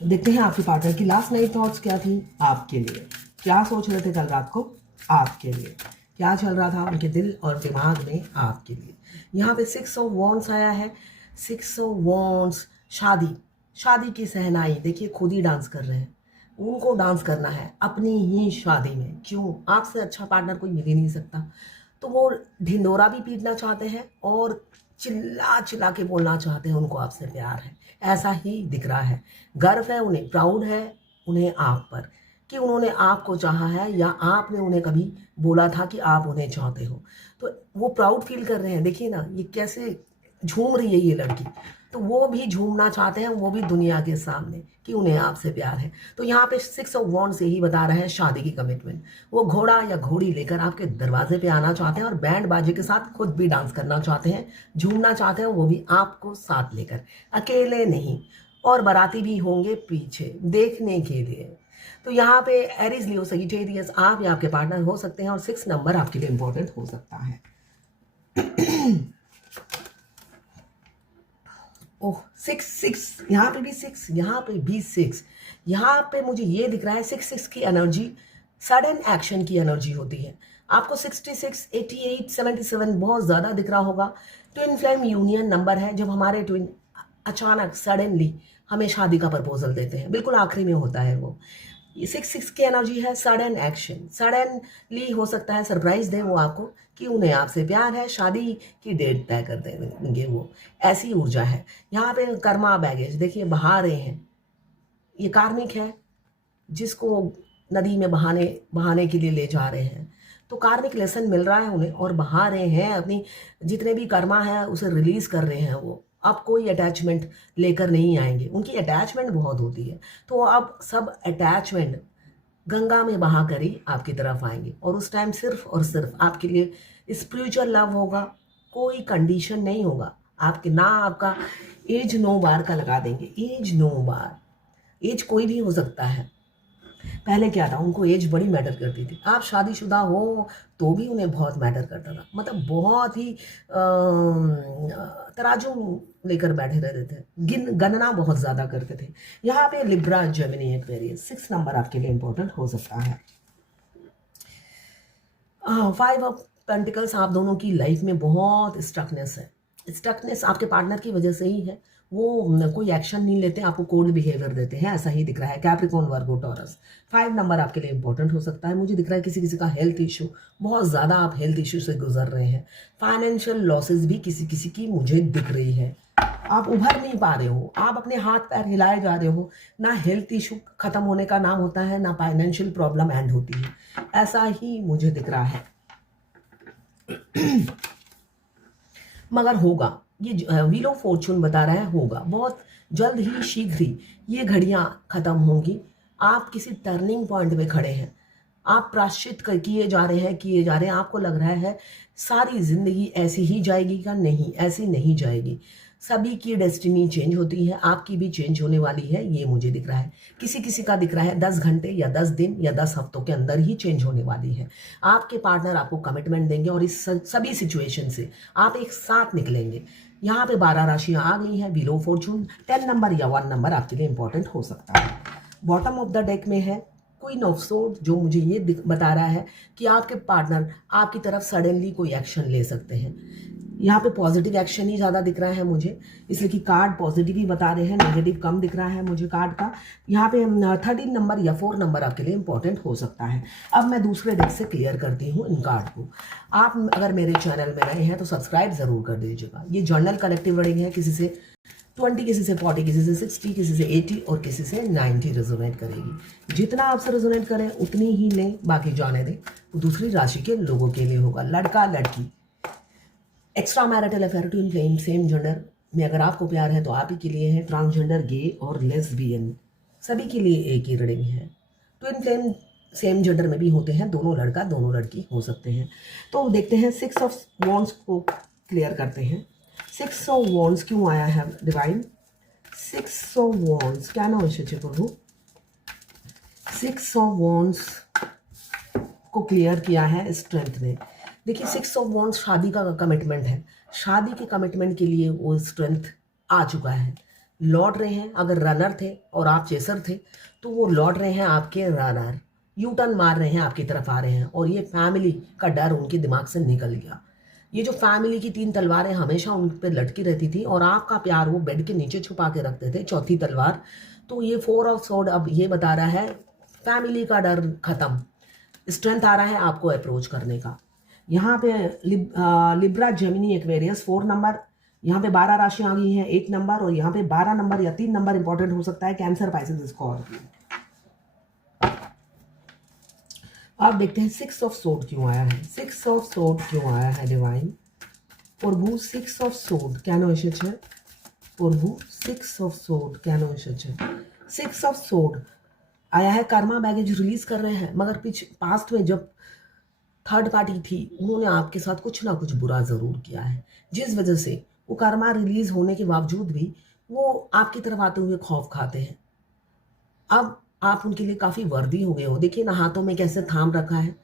देखते हैं आपके पार्टनर की लास्ट नाइट थॉट्स क्या थी आपके लिए। क्या सोच रहे थे कल रात को आपके लिए, क्या चल रहा था उनके दिल और दिमाग में आपके लिए। यहाँ पे 6 ऑफ वॉन्ड्स आया है। 6 ऑफ वॉन्ड्स, शादी, शादी की सहनाई। देखिए खुद ही डांस कर रहे हैं, उनको डांस करना है अपनी ही शादी में। क्यों? आपसे अच्छा पार्टनर कोई मिल ही नहीं सकता। तो वो ढिंडोरा भी पीटना चाहते हैं और चिल्ला चिल्ला के बोलना चाहते हैं उनको आपसे प्यार है। ऐसा ही दिख रहा है। गर्व है उन्हें, प्राउड है उन्हें आप पर कि उन्होंने आपको चाहा है या आपने उन्हें कभी बोला था कि आप उन्हें चाहते हो। तो वो प्राउड फील कर रहे हैं। देखिए ना ये कैसे झूम रही है ये लड़की। तो वो भी झूमना चाहते हैं, वो भी दुनिया के सामने कि उन्हें आपसे प्यार है। तो यहाँ पे 6 ऑफ वॉन्ड से ही बता रहे हैं शादी की कमिटमेंट। वो घोड़ा या घोड़ी लेकर आपके दरवाजे पे आना चाहते हैं और बैंड बाजे के साथ खुद भी डांस करना चाहते हैं, झूमना चाहते हैं, वो भी आपको साथ लेकर, अकेले नहीं। और बाराती भी होंगे पीछे देखने के लिए। तो यहाँ पे एरीज, लियो, सजिटेरियस आप या आपके पार्टनर हो सकते हैं और 6 नंबर आपके लिए इंपॉर्टेंट हो सकता है। ओह 6 यहाँ पे भी 6, यहाँ पे भी 6। यहाँ पे मुझे ये दिख रहा है 6 की एनर्जी सडन एक्शन की एनर्जी होती है। आपको 66, 88, 77 बहुत ज़्यादा दिख रहा होगा। ट्विन फ्लेम यूनियन नंबर है, जब हमारे ट्विन अचानक सडनली हमें शादी का प्रपोजल देते हैं, बिल्कुल आखिरी में होता है वो। ये 6 की एनर्जी है सडन एक्शन। सडनली हो सकता है सरप्राइज दे वो आपको कि उन्हें आपसे प्यार है, शादी की डेट तय कर देंगे वो। ऐसी ऊर्जा है। यहाँ पे कर्मा बैगेज देखिए बहा रहे हैं, ये कार्मिक है जिसको नदी में बहाने बहाने के लिए ले जा रहे हैं। तो कार्मिक लेसन मिल रहा है उन्हें और बहा रहे हैं अपनी जितने भी कर्मा है उसे रिलीज कर रहे हैं वो। अब कोई अटैचमेंट लेकर नहीं आएंगे, उनकी अटैचमेंट बहुत होती है। तो अब सब अटैचमेंट गंगा में बहा कर ही आपकी तरफ आएंगे और उस टाइम सिर्फ और सिर्फ आपके लिए स्पिरिचुअल लव होगा। कोई कंडीशन नहीं होगा आपके, ना आपका एज 9 बार का लगा देंगे। एज 9 बार, एज कोई भी हो सकता है। पहले क्या था, उनको एज बड़ी मैटर करती थी। आप शादीशुदा हो तो भी उन्हें बहुत मैटर करता था, मतलब बहुत ही तराजू लेकर बैठे रहते थे, गणना बहुत ज़्यादा करते थे। यहाँ पे लिब्रा, जेमिनी, एक्वेरियस 6 नंबर आपके लिए इंपॉर्टेंट हो सकता है। 5 ऑफ पेंटिकल्स, आप दोनों की लाइफ में बहुत स्टकनेस है। स्टकनेस आपके पार्टनर की वजह से ही है। वो कोई एक्शन नहीं लेते, आपको कोल्ड बिहेवियर देते हैं, ऐसा ही दिख रहा है। कैप्रिकॉर्न, वर्गो, टॉरस 5 नंबर आपके लिए इंपॉर्टेंट हो सकता है। मुझे दिख रहा है किसी किसी का हेल्थ इशू, बहुत ज़्यादा आप हेल्थ इशू से गुजर रहे हैं। फाइनेंशियल लॉसेस भी किसी किसी की मुझे दिख रही है। आप उभर नहीं पा रहे हो, आप अपने हाथ पैर हिलाए जा रहे हो। ना हेल्थ इशू खत्म होने का नाम होता है, ना फाइनेंशियल प्रॉब्लम एंड होती है। ऐसा ही मुझे दिख रहा है। मगर होगा, ये व्हील ऑफ फॉर्चून बता रहा है होगा बहुत जल्द ही, शीघ्र ही ये घड़ियां खत्म होंगी। आप किसी टर्निंग पॉइंट पे खड़े हैं, आप प्राश्चित किए जा रहे हैं, किए जा रहे हैं। आपको लग रहा है सारी जिंदगी ऐसी ही जाएगी क्या? नहीं, ऐसी नहीं जाएगी। सभी की डेस्टिनी चेंज होती है, आपकी भी चेंज होने वाली है, ये मुझे दिख रहा है। किसी किसी का दिख रहा है 10 घंटे या 10 दिन या 10 हफ्तों के अंदर ही चेंज होने वाली है। आपके पार्टनर आपको कमिटमेंट देंगे और इस सभी सिचुएशन से आप एक साथ निकलेंगे। यहाँ पे 12 राशियां आ गई हैं। व्हील ऑफ फॉर्चून 10 नंबर या 1 नंबर आपके लिए इंपॉर्टेंट हो सकता है। बॉटम ऑफ द डेक में है क्वीन ऑफ सोर्ड, जो मुझे ये बता रहा है कि आपके पार्टनर आपकी तरफ सडनली कोई एक्शन ले सकते हैं। यहाँ पे पॉजिटिव एक्शन ही ज़्यादा दिख रहा है मुझे, इसलिए कि कार्ड पॉजिटिव ही बता रहे हैं, नेगेटिव कम दिख रहा है मुझे कार्ड का। यहाँ पे 13 नंबर या 4 नंबर आपके लिए इंपॉर्टेंट हो सकता है। अब मैं दूसरे डेक से क्लियर करती हूँ इन कार्ड को। आप अगर मेरे चैनल में नए हैं तो सब्सक्राइब ज़रूर कर दीजिएगा। ये जर्नल कलेक्टिव रीडिंग है, किसी से 20, किसी से 40, किसी से 60, किसी से 80 और किसी से 90 रेजोनेट करेगी। जितना आपसे रेजोनेट करें उतनी ही लें, बाकी जाने दें। तो दूसरी राशि के लोगों के लिए होगा। लड़का लड़की, extra marital affair, twin flame, same gender में अगर आपको प्यार है तो आप ही के लिए है। ट्रांसजेंडर, गे और लेस्बियन सभी के लिए एक ही रीडिंग है। ट्विन फ्लेम सेम जेंडर में भी होते हैं, दोनों लड़का दोनों लड़की हो सकते हैं। तो देखते हैं 6 ऑफ वॉन्ड्स को क्लियर करते हैं। 6 ऑफ वॉन्ड्स क्यों आया है डिवाइन? 6 ऑफ वॉन्ड्स क्या ना विषय प्रभु। 6 ऑफ वॉन्ड्स को क्लियर किया है स्ट्रेंथ ने। देखिए 6 ऑफ वॉन्ड्स शादी का कमिटमेंट है, शादी के कमिटमेंट के लिए वो स्ट्रेंथ आ चुका है। लौट रहे हैं। अगर रनर थे और आप चेसर थे तो वो लौट रहे हैं आपके रनर, यू टर्न मार रहे हैं, आपकी तरफ आ रहे हैं, और ये फैमिली का डर उनके दिमाग से निकल गया। ये जो फैमिली की 3 तलवारें हमेशा उन पर लटकी रहती थी और आपका प्यार वो बेड के नीचे छुपा के रखते थे, चौथी तलवार। तो ये 4 ऑफ सोर्ड अब ये बता रहा है फैमिली का डर खत्म, स्ट्रेंथ आ रहा है आपको अप्रोच करने का। यहाँ पे लिब्रा जेमिनी एक्वेरियस 4 नंबर, यहाँ पे 12 राशियां आ गई हैं 1 नंबर, और यहाँ पे 12 नंबर या 3 नंबर इंपॉर्टेंट हो सकता है, कैंसर, पाइसेस, स्कॉर्पियो। अब देखते हैं 6 ऑफ सोर्ड क्यों आया है, 6 ऑफ सोर्ड क्यों आया है डिवाइन। प्रभु 6 ऑफ सोर्ड কেন এসেছে, प्रभु 6 ऑफ सोर्ड কেন এসেছে। 6 ऑफ सोर्ड आया है, कर्मा बैगेज रिलीज कर रहे हैं, मगर पास्ट में जब थर्ड पार्टी थी उन्होंने आपके साथ कुछ ना कुछ बुरा ज़रूर किया है, जिस वजह से वो कर्मा रिलीज होने के बावजूद भी वो आपकी तरफ आते हुए खौफ खाते हैं। अब आप उनके लिए काफ़ी वर्दी हो गए हो, देखिए ना हाथों में कैसे थाम रखा है।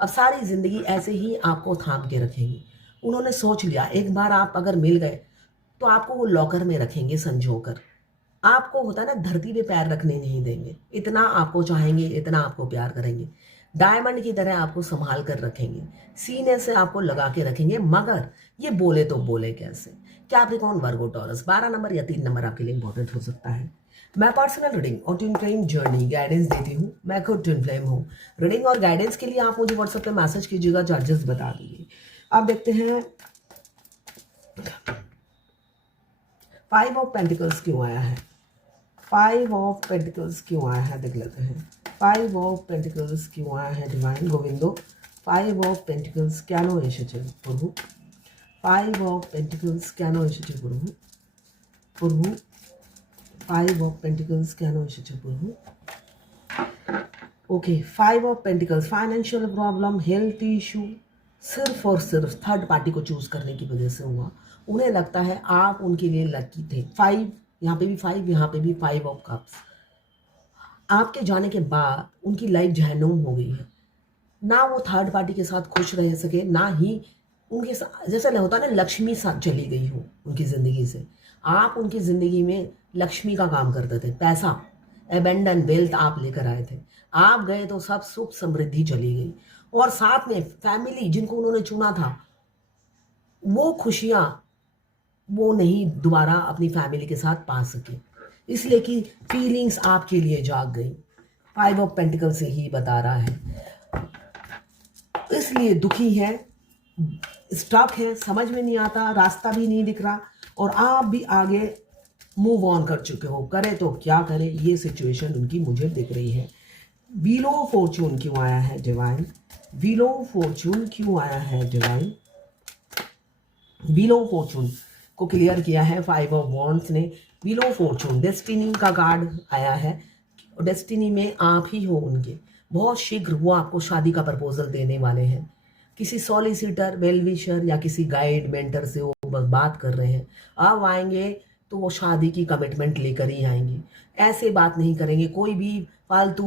अब सारी ज़िंदगी ऐसे ही आपको थाम के रखेंगे। उन्होंने सोच लिया एक बार आप अगर मिल गए तो आपको वो लॉकर में रखेंगे संजोकर। आपको होता है ना धरती पे पैर रखने नहीं देंगे, इतना आपको चाहेंगे, इतना आपको प्यार करेंगे, डायमंड की तरह आपको संभाल कर रखेंगे, सीने से आपको लगा के रखेंगे। मगर ये बोले तो बोले कैसे। कैप्रिकॉर्न, वर्गो, टॉरस 12 नंबर या 3 नंबर आपके लिए इंपॉर्टेंट हो सकता है। मैं पर्सनल रीडिंग और ट्विन फ्लेम जर्नी गाइडेंस देती हूँ, मैं खुद ट्विन फ्लेम हूँ। रीडिंग और गाइडेंस के लिए आप मुझे व्हाट्सएप पे मैसेज कीजिएगा, चार्जेस बता दीजिए। अब देखते हैं 5 ऑफ पेंटिकल्स क्यों आया है, 5 ऑफ पेंटिकल्स क्यों आया है, देख लेते हैं 5 ऑफ पेंटिकल्स क्यों आया है डिवाइन गोविंदो। 5 ऑफ पेंटिकल्स কেন এসেছে প্রভু, 5 ऑफ पेंटिकल्स কেন এসেছে প্রভু, প্রভু 5 ऑफ पेंटिकल्स কেন এসেছে প্রভু। Okay 5 of pentacles, financial problem, health issue, सिर्फ और सिर्फ थर्ड पार्टी को चूज करने की वजह से हुआ। उन्हें लगता है आप उनके लिए लकी थे। 5, यहाँ पे भी 5, यहाँ पे भी 5 ऑफ कप्स। आपके जाने के बाद उनकी लाइफ जहन्नुम हो गई है, ना वो थर्ड पार्टी के साथ खुश रह सके, ना ही उनके साथ जैसा होता है ना लक्ष्मी साथ चली गई हो उनकी ज़िंदगी से। आप उनकी ज़िंदगी में लक्ष्मी का काम करते थे, पैसा, एबेंडन वेल्थ आप लेकर आए थे। आप गए तो सब सुख समृद्धि चली गई, और साथ में फैमिली जिनको उन्होंने चुना था वो खुशियाँ वो नहीं दोबारा अपनी फैमिली के साथ पा सके, इसलिए कि फीलिंग्स आपके लिए जाग गई। 5 ऑफ पेंटिकल से ही बता रहा है, इसलिए दुखी है, स्टक है, समझ में नहीं आता, रास्ता भी नहीं दिख रहा, और आप भी आगे मूव ऑन कर चुके हो। करे तो क्या करे, ये सिचुएशन उनकी मुझे दिख रही है। व्हील ऑफ फॉर्चून क्यों आया है डिवाइन, व्हील ऑफ फॉर्चून क्यों आया है डिवाइन। व्हील ऑफ फॉर्चून को क्लियर किया है 5 ऑफ वॉन्ड्स ने। व्हील ऑफ फॉर्चून डेस्टिनी का कार्ड आया है, डेस्टिनी में आप ही हो उनके। बहुत शीघ्र वो आपको शादी का प्रपोजल देने वाले हैं। किसी सॉलिसिटर, वेलविशर या किसी गाइड मेंटर से वो बस बात कर रहे हैं। अब आएंगे तो वो शादी की कमिटमेंट लेकर ही आएंगे, ऐसे बात नहीं करेंगे, कोई भी फालतू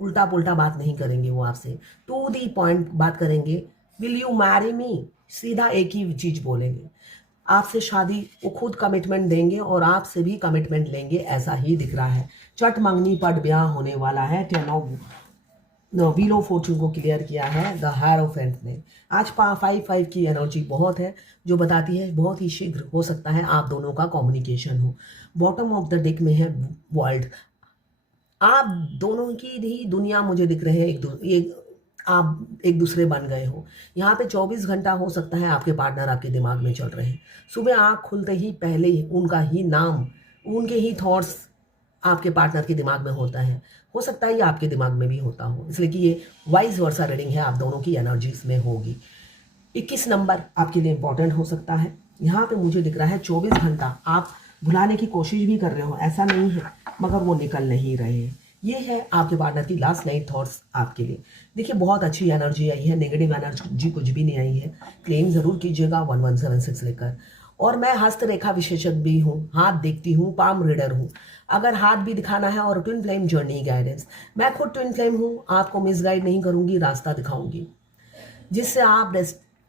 उल्टा पुल्टा बात नहीं करेंगे। वो आपसे टू दी पॉइंट बात करेंगे। विल यू मैरी मी, सीधा एक ही चीज बोलेंगे। आपसे शादी वो खुद कमिटमेंट देंगे और आपसे भी कमिटमेंट लेंगे, ऐसा ही दिख रहा है। चट मंगनी पट ब्याह होने वाला है। 10 ऑफ व्हील ऑफ फॉर्चून को क्लियर किया है द हायरोफेंट ने। आज 5 की एनर्जी बहुत है, जो बताती है बहुत ही शीघ्र हो सकता है आप दोनों का कम्युनिकेशन हो। बॉटम ऑफ द डेक में है वर्ल्ड, आप दोनों की ही दुनिया मुझे दिख रहे हैं, आप एक दूसरे बन गए हो। यहाँ पे 24 घंटा हो सकता है आपके पार्टनर आपके दिमाग में चल रहे हैं। सुबह आँख खुलते ही पहले उनका ही नाम, उनके ही थॉट्स आपके पार्टनर के दिमाग में होता है। हो सकता है ये आपके दिमाग में भी होता हो, इसलिए कि ये वाइस वर्सा रीडिंग है, आप दोनों की एनर्जीज में होगी। 21 नंबर आपके लिए इंपॉर्टेंट हो सकता है। यहाँ पे मुझे दिख रहा है 24 घंटा आप भुलाने की कोशिश भी कर रहे हो, ऐसा नहीं है, मगर वो निकल नहीं रहे हैं। ये है आपके पार्टनर की लास्ट नाइट थॉट्स आपके लिए। देखिए बहुत अच्छी एनर्जी आई है, नेगेटिव एनर्जी कुछ भी नहीं आई है। क्लेम ज़रूर कीजिएगा 1176 लेकर। और मैं हस्तरेखा विशेषज्ञ भी हूँ, हाथ देखती हूँ, पाम रीडर हूँ। अगर हाथ भी दिखाना है, और ट्विन फ्लेम जर्नी गाइडेंस, मैं खुद ट्विन फ्लेम हूँ, आपको मिस गाइड नहीं करूँगी, रास्ता दिखाऊंगी, जिससे आप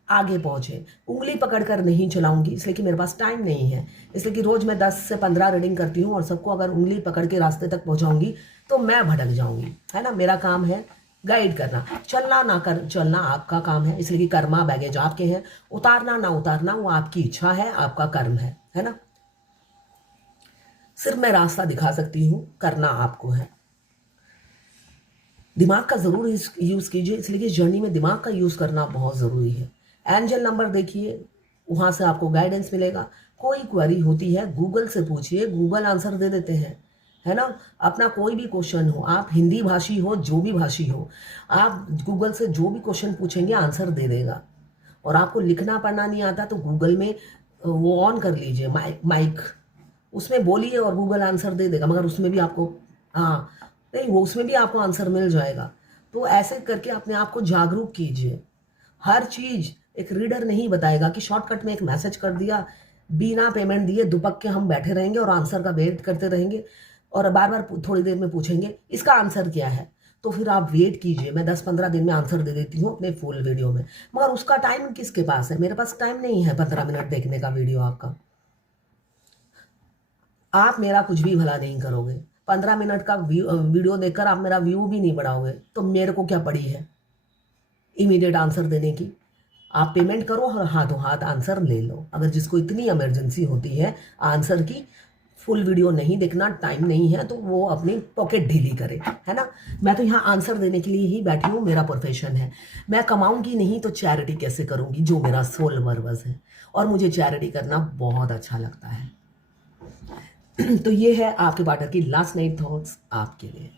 आगे पहुंचे। उंगली पकड़कर नहीं चलाऊंगी इसलिए कि मेरे पास टाइम नहीं है, इसलिए कि रोज मैं 10 से 15 रीडिंग करती हूँ और सबको अगर उंगली पकड़ के रास्ते तक पहुंचाऊंगी तो मैं भटक जाऊंगी, है ना। मेरा काम है गाइड करना, चलना ना कर चलना आपका काम है, इसलिए कि कर्मा बैगेज आपके हैं, उतारना ना उतारना वो आपकी इच्छा है, आपका कर्म है ना। सिर्फ मैं रास्ता दिखा सकती हूँ, करना आपको है। दिमाग का जरूर यूज कीजिए, इसलिए कि इस जर्नी में दिमाग का यूज करना बहुत जरूरी है। एंजल नंबर देखिए, वहां से आपको गाइडेंस मिलेगा। कोई क्वेरी होती है गूगल से पूछिए, गूगल आंसर दे देते हैं, है ना। अपना कोई भी क्वेश्चन हो, आप हिंदी भाषी हो, जो भी भाषी हो, आप गूगल से जो भी क्वेश्चन पूछेंगे आंसर दे देगा। और आपको लिखना पढ़ना नहीं आता तो गूगल में वो ऑन कर लीजिए माइक, उसमें बोलिए और गूगल आंसर दे देगा। मगर उसमें भी आपको, हाँ नहीं, वो उसमें भी आपको आंसर मिल जाएगा। तो ऐसे करके अपने आप को जागरूक कीजिए। हर चीज एक रीडर नहीं बताएगा कि शॉर्टकट में एक मैसेज कर दिया, बिना पेमेंट दिए दुपक के हम बैठे रहेंगे और आंसर का वेट करते रहेंगे और बार बार थोड़ी देर में पूछेंगे इसका आंसर क्या है। तो फिर आप वेट कीजिए, मैं 10-15 दिन में आंसर दे देती हूँ अपने फुल वीडियो में। मगर उसका टाइम किसके पास है? मेरे पास टाइम नहीं है 15 मिनट देखने का वीडियो आपका। आप मेरा कुछ भी भला नहीं करोगे। 15 मिनट का वीडियो देखकर आप मेरा व्यू भी नहीं बढ़ाओगे तो मेरे को क्या पड़ी है इमीडिएट आंसर देने की। आप पेमेंट करो और हाथों हाथ आंसर ले लो। अगर जिसको इतनी इमरजेंसी होती है आंसर की, फुल वीडियो नहीं देखना, टाइम नहीं है, तो वो अपनी पॉकेट ढीली करे, है ना। मैं तो यहाँ आंसर देने के लिए ही बैठी हूँ, मेरा प्रोफेशन है। मैं कमाऊंगी नहीं तो चैरिटी कैसे करूंगी, जो मेरा सोल पर्पस है। और मुझे चैरिटी करना बहुत अच्छा लगता है। तो ये है आपके पार्टनर की लास्ट नाइट थॉट्स आपके लिए।